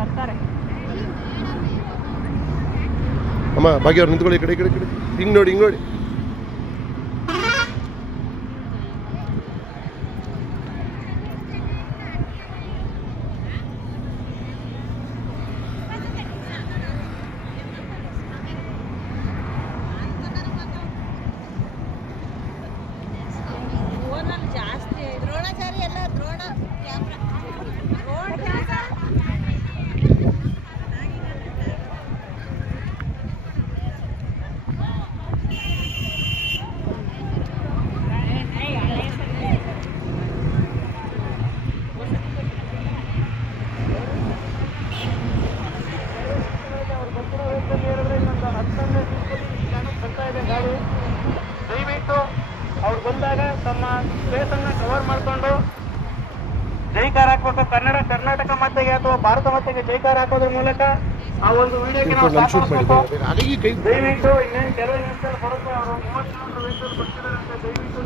ಬರ್ತಾರೆ. ಅಮ್ಮ ಭಾಗ್ಯವ್ರು ನಿಂತ್ಕೊಳ್ಳಿ, ಈ ಕಡೆ ಈ ಕಡೆ ಹಿಂಗೆ ನೋಡಿ ಹಿಂಗೆ ನೋಡಿ. ಜಾಸ್ತಿ ದ್ರೋಣಾಚಾರಿ ಎಲ್ಲ ದ್ರೋಣ ದಯವಿಟ್ಟು ಅವ್ರು ಬಂದಾಗ ತಮ್ಮ ಸ್ಪೇಸನ್ನು ಕವರ್ ಮಾಡಿಕೊಂಡು ಜೈಕಾರ ಹಾಕ್ಬೇಕು. ಕರ್ನಾಟಕ ಮಟ್ಟಿಗೆ ಅಥವಾ ಭಾರತ ಮಟ್ಟಿಗೆ ಜೈಕಾರ ಹಾಕೋದ್ರ ಮೂಲಕ ಆ ಒಂದು ವಿಡಿಯೋಗೆ ನಾವು ದಯವಿಟ್ಟು ಇನ್ನೇನು ಕೆಲವು ನಿಮಿಷದಲ್ಲಿ ಬರುತ್ತೆ. ಅವರು 30 ಕಿಲೋಮೀಟರ್ ವೆಹಿಕಲ್ ಬರ್ತಿದ್ದಾರೆ ಅಂತ ದಯವಿಟ್ಟು